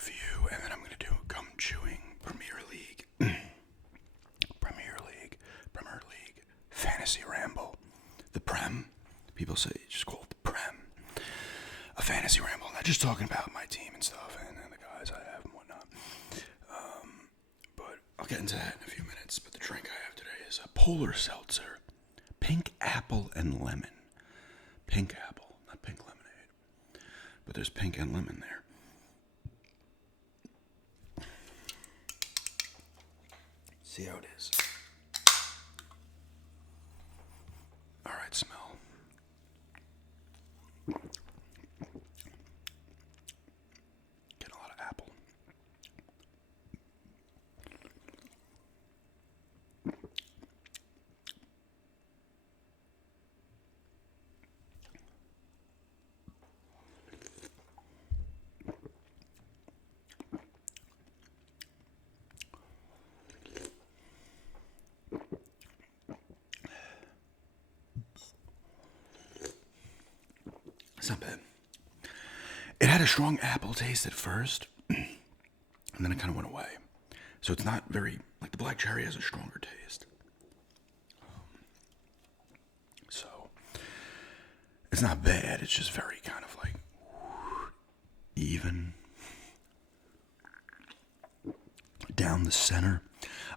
review, and then I'm going to do gum chewing Premier League. Premier League. Fantasy Ramble. The Prem. People say just call it the Prem. A fantasy ramble. Not just talking about my team and stuff and the guys I have and whatnot. But I'll get into that in a few minutes. But the drink I have today is a polar seltzer. Pink apple and lemon. Pink apple, not pink lemonade. But there's pink and lemon there. See how it is. Alright, smell. Getting a lot of apple. It's not bad. It had a strong apple taste at first, and then it kind of went away. So it's not very, like the black cherry has a stronger taste. So it's not bad, it's just very kind of like even down the center.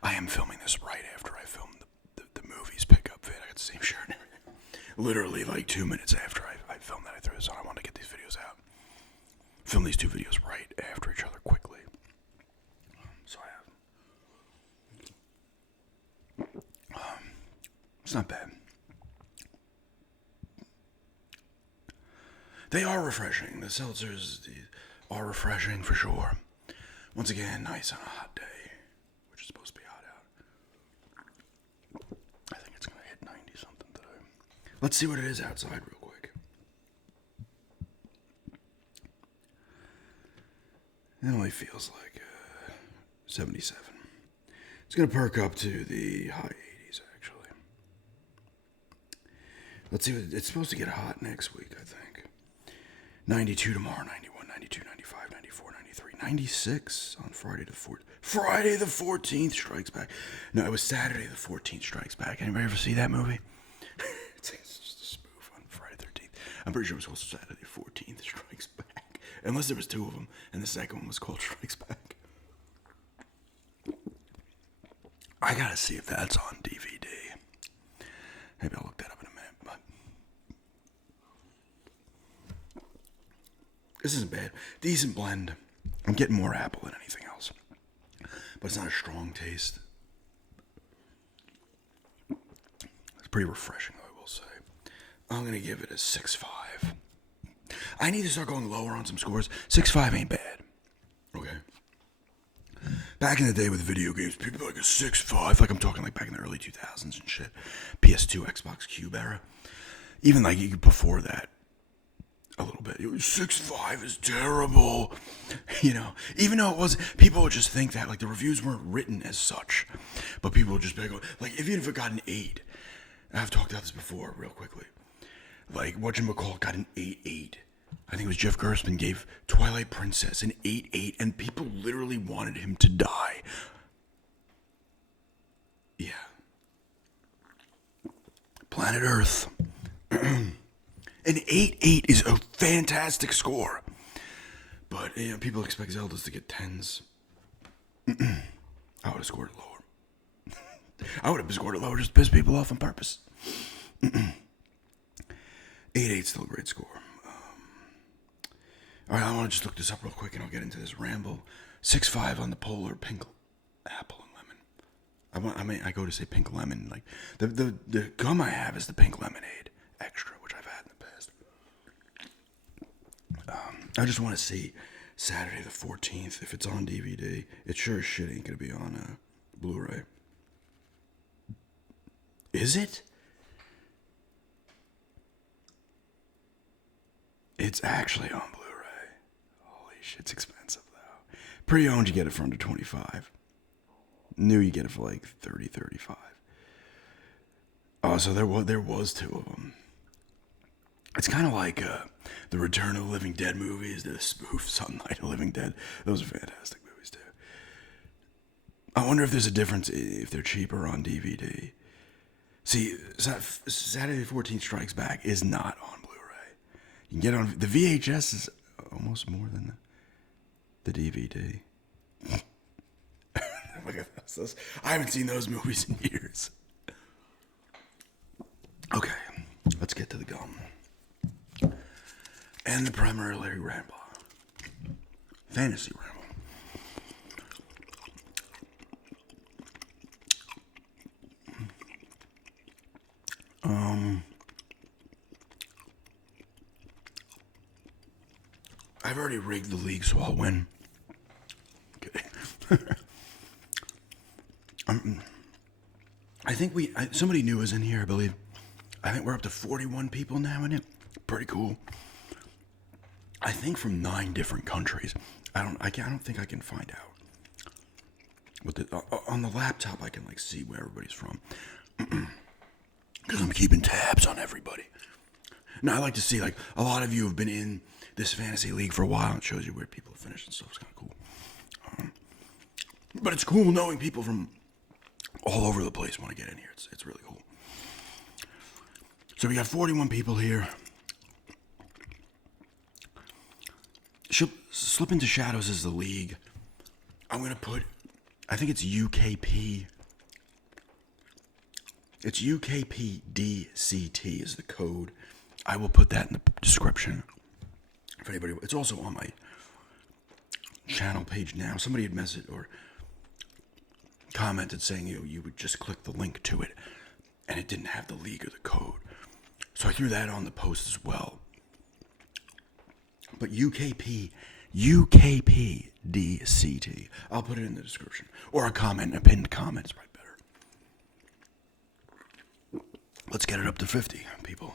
I am filming this right after I filmed the movies pickup vid. I got the same shirt and everything. Literally like 2 minutes after I filmed that, I threw this on. I wanted to get these videos out. Film these two videos right after each other quickly. So I have. It's not bad. They are refreshing. The seltzers are refreshing for sure. Once again, nice on a hot day, which is supposed to be hot out. I think it's going to hit 90 something today. Let's see what it is outside real quick. It only feels like 77. It's going to perk up to the high 80s, actually. Let's see what it's supposed to get hot next week, I think. 92 tomorrow, 91, 92, 95, 94, 93, 96 on Friday the 4th. Friday the 14th strikes back. No, it was Saturday the 14th strikes back. Anybody ever see that movie? It's just a spoof on Friday the 13th. I'm pretty sure it was called Saturday the 14th strikes back. Unless there was two of them, and the second one was called Strikes Back. I gotta see if that's on DVD. Maybe I'll look that up in a minute, but this isn't bad. Decent blend. I'm getting more apple than anything else. But it's not a strong taste. It's pretty refreshing, I will say. I'm gonna give it a 6.5. I need to start going lower on some scores. 6.5 ain't bad. Okay. Back in the day with video games, people were like a 6.5. Like I'm talking like back in the early 2000s and shit. PS2, Xbox Cube era. Even like before that, a little bit. 6.5 is terrible. You know, even though it was, people would just think that. Like the reviews weren't written as such. But people would just be like, even if it got an 8. I've talked about this before real quickly. Like, whatchamacallit got an 8.8. I think it was Jeff Gerstmann gave Twilight Princess an 8.8, and people literally wanted him to die. Yeah. Planet Earth. An 8.8 is a fantastic score. But, you know, people expect Zeldas to get 10s. I would have scored it lower. I would have scored it lower just to piss people off on purpose. 8.8 still a great score. Alright, I want to just look this up real quick and I'll get into this ramble. 6.5 on the polar pink apple and lemon. I go to say pink lemon. Like the gum I have is the pink lemonade extra, which I've had in the past. I just want to see Saturday the 14th if it's on DVD. It sure as shit ain't gonna be on Blu-ray. Is it? It's actually on Blu-ray. Holy shit, it's expensive though. Pre-owned you get it for under $25. New you get it for like $30, $35. Oh, so there was two of them. It's kind of like the Return of the Living Dead movies, the spoofs on Night of the Living Dead. Those are fantastic movies too. I wonder if there's a difference if they're cheaper on DVD. See, Saturday the 14th Strikes Back is not on Blu-ray. You can get on the VHS is almost more than the DVD. Look at this. I haven't seen those movies in years. Okay, let's get to the gum. And the primarily Ramble. Fantasy Ramble. I've already rigged the league, so I'll win. Okay. I think somebody new is in here, I believe. I think we're up to 41 people now in it. Pretty cool. I think from 9 different countries. I don't think I can find out. But on the laptop, I can see where everybody's from. Because I'm keeping tabs on everybody. Now, I like to see, a lot of you have been in this fantasy league for a while. It shows you where people have finished and stuff. It's kind of cool. But it's cool knowing people from all over the place want to get in here. It's really cool. So we got 41 people here. Slip into Shadows is the league. I'm going to put, I think it's UKP. It's UKPDCT is the code. I will put that in the description. If anybody, it's also on my channel page now. Somebody had messaged or commented saying you would just click the link to it, and it didn't have the league or the code. So I threw that on the post as well. But UKPDCT. I'll put it in the description. Or a comment, a pinned comment is probably better. Let's get it up to 50 people.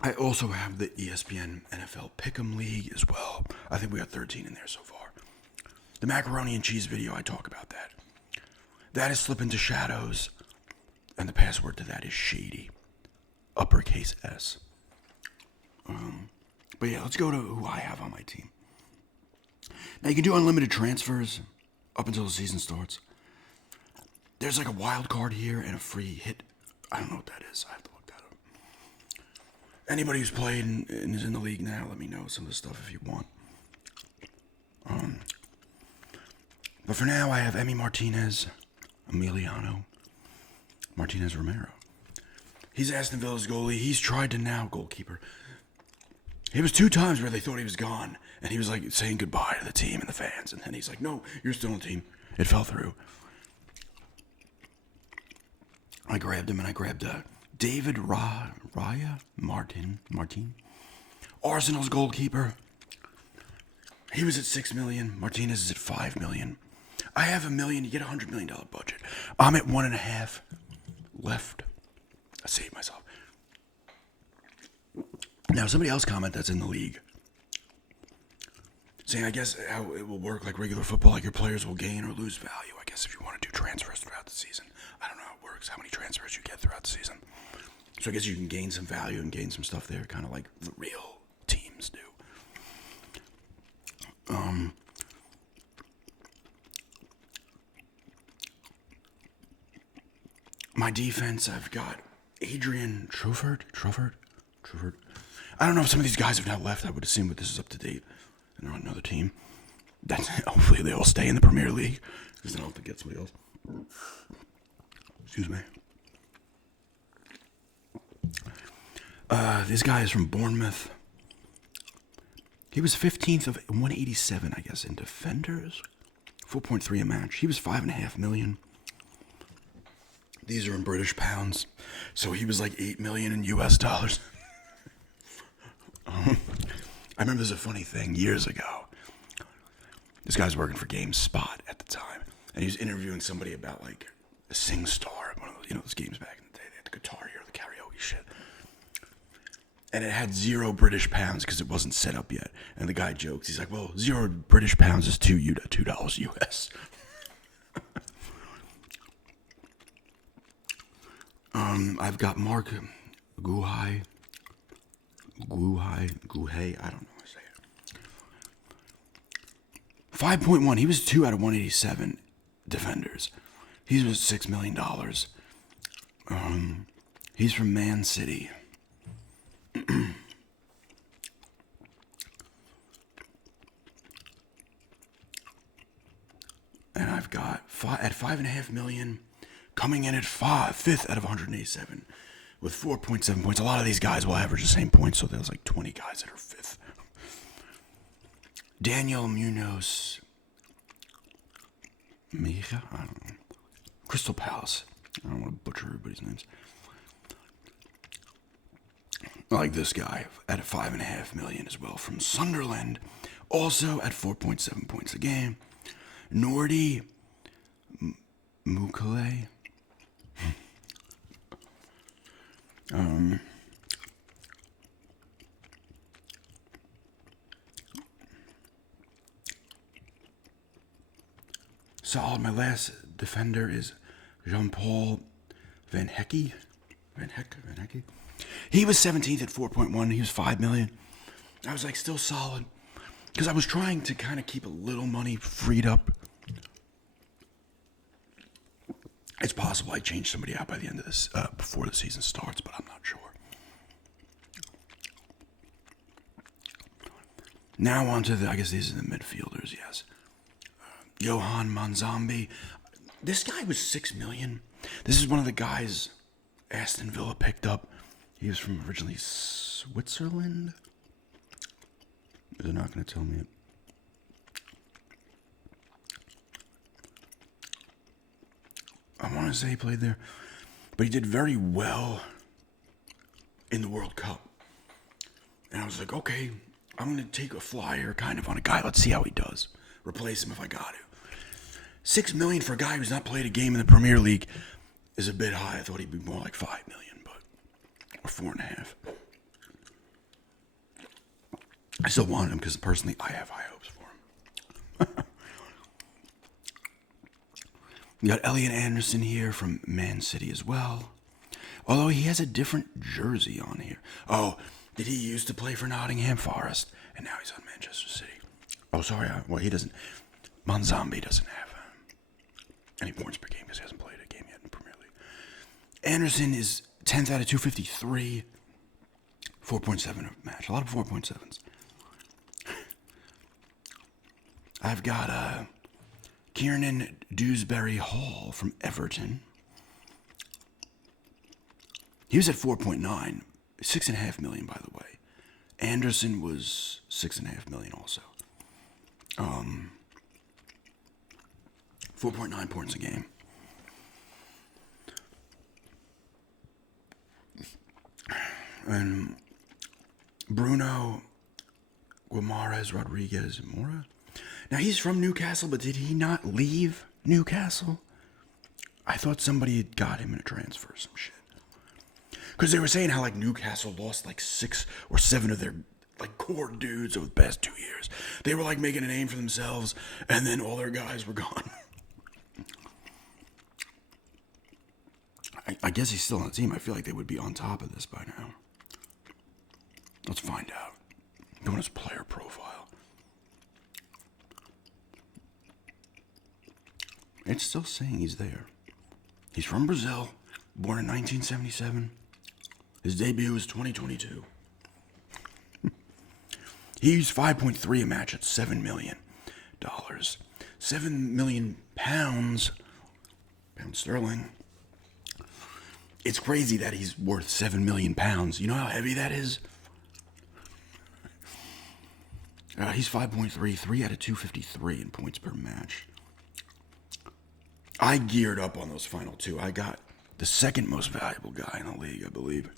I also have the ESPN NFL Pick'em League as well. I think we got 13 in there so far. The macaroni and cheese video, I talk about that. That is Slip into Shadows. And the password to that is Shady. Uppercase S. But yeah, let's go to who I have on my team. Now you can do unlimited transfers up until the season starts. There's a wild card here and a free hit. I don't know what that is. I have to look that up. Anybody who's played and is in the league now, let me know some of the stuff if you want. But for now, I have Emmy Martinez, Emiliano, Martinez Romero. He's Aston Villa's goalie. He's tried to now goalkeeper. It was 2 times where they thought he was gone, and he was saying goodbye to the team and the fans, and then he's like, "No, you're still on the team." It fell through. I grabbed him, and I grabbed David Raya Martin, Arsenal's goalkeeper. He was at $6 million. Martinez is at $5 million. I have $1 million. You get a $100 million budget. I'm at 1.5 left. I saved myself. Now, somebody else comment that's in the league saying, I guess how it will work like regular football, your players will gain or lose value. I guess if you want to do transfers throughout the season. I don't know how it works, how many transfers you get throughout the season. So I guess you can gain some value and gain some stuff there, kind of like the real teams do. My defense, I've got Adrian Trufford. I don't know if some of these guys have now left. I would assume, but this is up to date. And they're on another team. Hopefully they all stay in the Premier League, because then I'll have to get somebody else. Excuse me. This guy is from Bournemouth. He was 15th of 187, I guess, in defenders. 4.3 a match. He was $5.5 million. These are in British pounds. So he was like $8 million in US dollars. I remember there's a funny thing years ago. This guy's working for GameSpot at the time. And he was interviewing somebody about a SingStar, one of those, those games back in the day. They had the Guitar Hero, the karaoke shit. And it had 0 British pounds because it wasn't set up yet. And the guy jokes. He's like, well, 0 British pounds is $2 US. I've got Mark Guhai, Guhei, I don't know how to say it. 5.1, he was 2 out of 187 defenders. He was $6 million. He's from Man City. And I've got at $5.5 million, coming in at fifth out of 187 with 4.7 points. A lot of these guys will average the same points, so there's like 20 guys that are fifth. Daniel Munoz, Mija, I don't know. Crystal Palace. I don't want to butcher everybody's names. I like this guy at $5.5 million as well from Sunderland, also at 4.7 points a game. Nordi Mukale. Solid. My last defender is Jean-Paul Van Hecke. Van Hecke. He was 17th at 4.1. He was $5 million. I was like still solid because I was trying to kind of keep a little money freed up. It's possible I change somebody out by the end of this, before the season starts, but I'm not sure. Now on to I guess these are the midfielders, yes. Johan Manzambi. This guy was $6 million. This is one of the guys Aston Villa picked up. He was from originally Switzerland. They're not going to tell me it. I want to say he played there, but he did very well in the World Cup. And I was like, okay, I'm going to take a flyer kind of on a guy. Let's see how he does. Replace him if I got to. $6 million for a guy who's not played a game in the Premier League is a bit high. I thought he'd be more like $5 million, or 4.5. I still want him because personally I have high hopes for him. You got Elliot Anderson here from Man City as well. Although he has a different jersey on here. Oh, did he used to play for Nottingham Forest? And now he's on Manchester City. Oh, sorry. Well, he doesn't. Manzambi doesn't have any points per game because he hasn't played a game yet in the Premier League. Anderson is 10th out of 253. 4.7 a match. A lot of 4.7s. I've got Kiernan Dewsbury Hall from Everton. He was at 4.9, $6.5 million, by the way. Anderson was $6.5 million also. 4.9 points a game. And Bruno Guimaraes Rodriguez Mora. Now he's from Newcastle, but did he not leave Newcastle? I thought somebody had got him in a transfer or some shit. Because they were saying how like Newcastle lost like 6 or 7 of their like core dudes over the past 2 years. They were like making a name for themselves, and then all their guys were gone. I guess he's still on the team. I feel like they would be on top of this by now. Let's find out. Doing his player profile. It's still saying he's there. He's from Brazil, born in 1977. His debut was 2022. He used 5.3 a match at $7 million. £7 million pound sterling. It's crazy that he's worth 7 million pounds. You know how heavy that is? He's 5.3, 3 out of 253 in points per match. I geared up on those final two. I got the second most valuable guy in the league, I believe.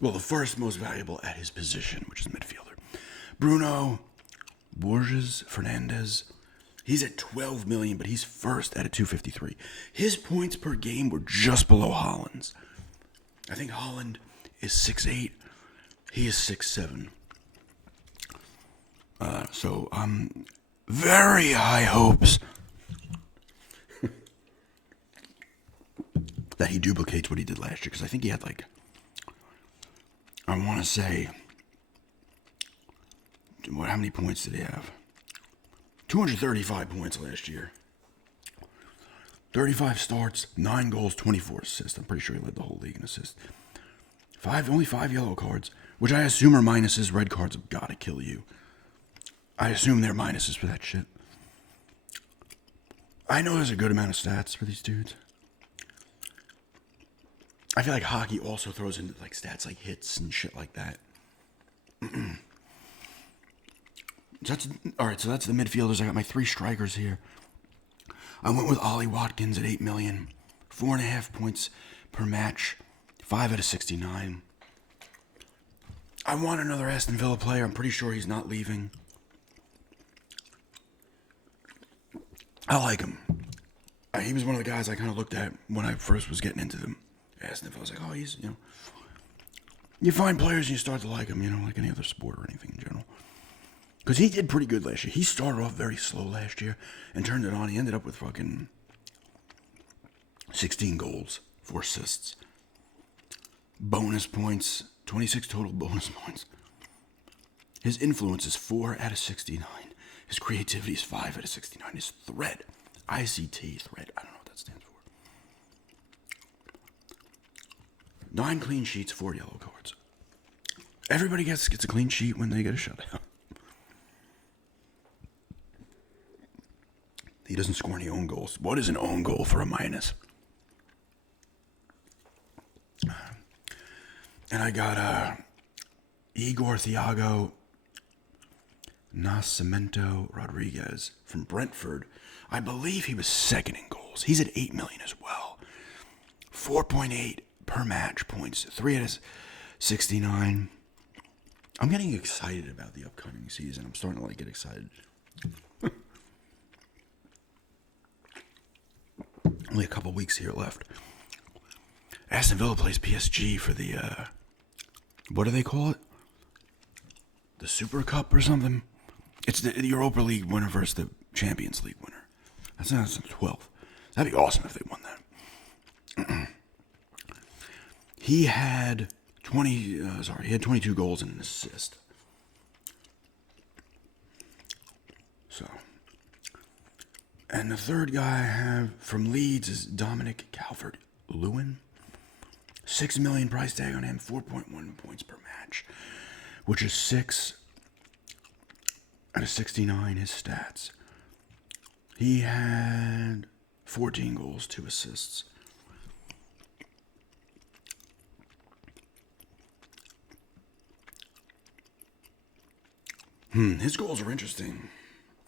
Well, the first most valuable at his position, which is midfielder. Bruno Borges Fernandez. He's at 12 million, but he's first at a 253. His points per game were just below Haaland's. I think Haaland is 6'8". He is 6'7". So very high hopes that he duplicates what he did last year, because I think he had like I want to say, how many points did he have? 235 points last year. 35 starts, 9 goals, 24 assists. I'm pretty sure he led the whole league in assists. Only 5 yellow cards, which I assume are minuses. Red cards have got to kill you. I assume they're minuses for that shit. I know there's a good amount of stats for these dudes. I feel like hockey also throws into like stats like hits and shit like that. So that's the midfielders. I got my 3 strikers here. I went with Ollie Watkins at 8 million, 4.5 points per match, 5 out of 69. I want another Aston Villa player. I'm pretty sure he's not leaving. I like him. He was one of the guys I kind of looked at when I first was getting into them. Aston Villa. I was like, oh, he's, you find players and you start to like them, like any other sport or anything in general. Because he did pretty good last year. He started off very slow last year and turned it on. He ended up with fucking 16 goals, 4 assists. Bonus points, 26 total bonus points. His influence is 4 out of 69. His creativity is 5 out of 69. His threat, ICT threat, I don't know what that stands for. 9 clean sheets, 4 yellow cards. Everybody gets a clean sheet when they get a shutout. He doesn't score any own goals. What is an own goal for a minus? And I got Igor Thiago Nascimento Rodriguez from Brentford. I believe he was second in goals. He's at 8 million as well. 4.8 per match points. 3 out of 69. I'm getting excited about the upcoming season. I'm starting to get excited. Only a couple weeks here left. Aston Villa plays PSG for the, what do they call it? The Super Cup or something? It's the Europa League winner versus the Champions League winner. That's the 12th. That'd be awesome if they won that. He had 22 goals and an assist. So, and the third guy I have from Leeds is Dominic Calvert-Lewin. 6 million price tag on him, 4.1 points per match, which is 6 out of 69, his stats. He had 14 goals, 2 assists. His goals are interesting.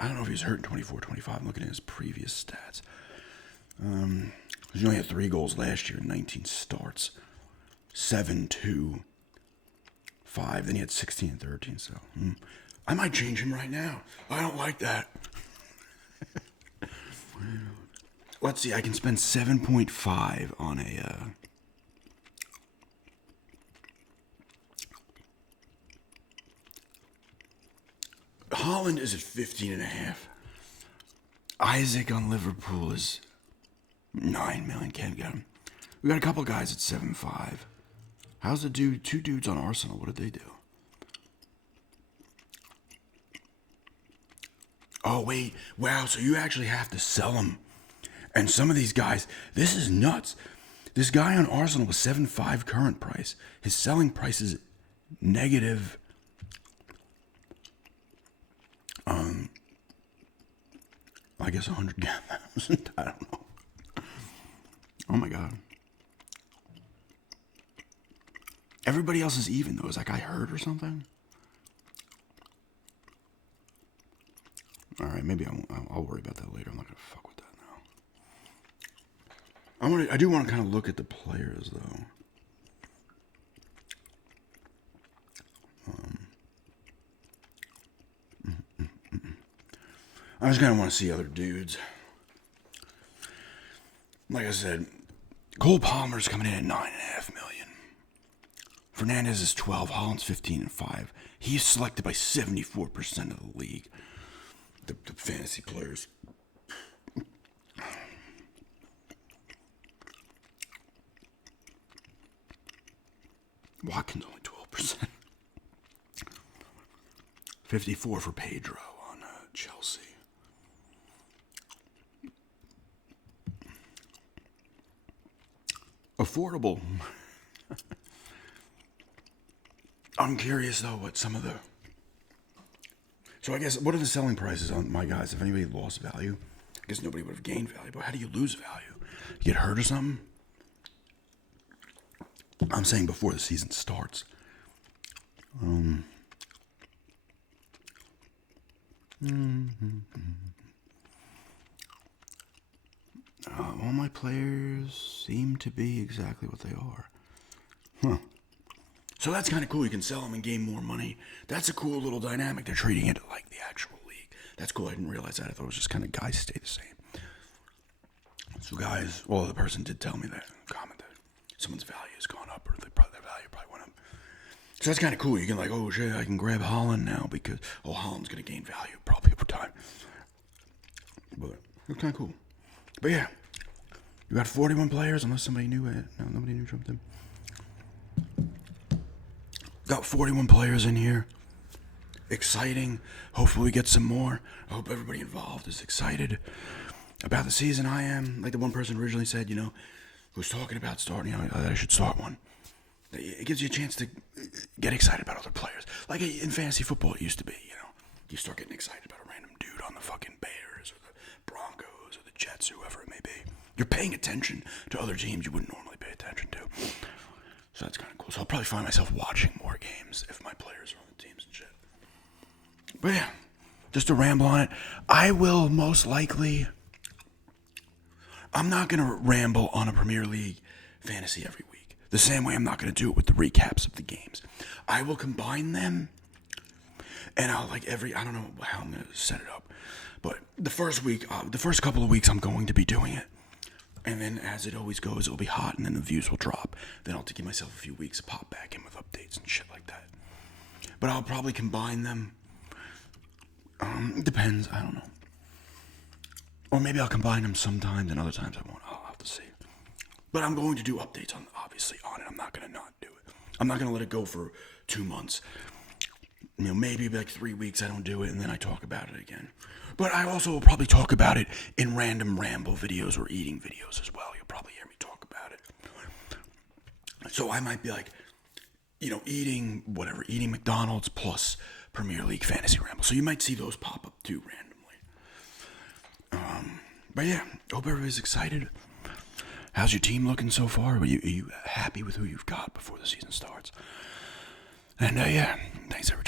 I don't know if he was hurt in 24-25. I'm looking at his previous stats. He only had 3 goals last year, 19 starts. 7-2-5. Then he had 16 and 13. So I might change him right now. I don't like that. Let's see. I can spend 7.5 on a. Holland is at 15.5. Isaac on Liverpool is 9 million. Can't get him. We got a couple guys at 7.5. How's the dude? 2 dudes on Arsenal. What did they do? Oh, wait. Wow, so you actually have to sell them. And some of these guys, this is nuts. This guy on Arsenal was 7.5 current price. His selling price is negative. I guess 100,000. I don't know. Oh my god. Everybody else is even though. Is that guy hurt or something? All right, maybe I'll worry about that later. I'm not gonna fuck with that now. I do want to kind of look at the players though. I just kind of want to see other dudes. Like I said, Cole Palmer's coming in at 9.5 million. Fernandez is 12. Holland's 15.5. He's selected by 74% of the league. The fantasy players. Watkins only 12 54 for Pedro on Chelsea. Affordable. I'm curious though what some of the. So I guess what are the selling prices on my guys? If anybody lost value, I guess nobody would have gained value. But how do you lose value? You get hurt or something? I'm saying before the season starts. All my players seem to be exactly what they are. Huh. So that's kind of cool. You can sell them and gain more money. That's a cool little dynamic. They're treating it like the actual league. That's cool. I didn't realize that. I thought it was just kind of guys stay the same. So guys, well, the person did tell me that, commented, someone's value has gone up, or their value probably went up. So that's kind of cool. You can like, oh shit, I can grab Holland now because, oh, Holland's going to gain value probably over time. But it's kind of cool. But yeah, you got 41 players, unless somebody knew it. No, nobody knew jumped in. Got 41 players in here. Exciting. Hopefully we get some more. I hope everybody involved is excited about the season. I am. Like the one person originally said, you know, who's talking about starting, you know, that I should start one. It gives you a chance to get excited about other players. Like in fantasy football, it used to be, you know. You start getting excited about a random dude on the fucking Bears or the Broncos or the Jets, whoever it may be. You're paying attention to other teams you wouldn't normally pay attention to. So that's kind of cool. So I'll probably find myself watching more games if my players are on the teams and shit. But yeah, just to ramble on it, I will most likely... I'm not going to ramble on a Premier League fantasy every week. The same way I'm not going to do it with the recaps of the games. I will combine them, and I'll I don't know how I'm going to set it up. But the first week, the first couple of weeks, I'm going to be doing it. And then, as it always goes, it'll be hot, and then the views will drop. Then I'll have to give myself a few weeks to pop back in with updates and shit like that. But I'll probably combine them. It depends. I don't know. Or maybe I'll combine them sometimes, and other times I won't. I'll have to see. But I'm going to do updates on it. I'm not going to not do it. I'm not going to let it go for 2 months. You know, maybe like 3 weeks I don't do it, and then I talk about it again. But I also will probably talk about it in random ramble videos or eating videos as well. You'll probably hear me talk about it. So I might be like, you know, eating McDonald's plus Premier League fantasy ramble. So you might see those pop up too randomly. But yeah, hope everybody's excited. How's your team looking so far? Are you happy with who you've got before the season starts? And yeah, thanks everybody.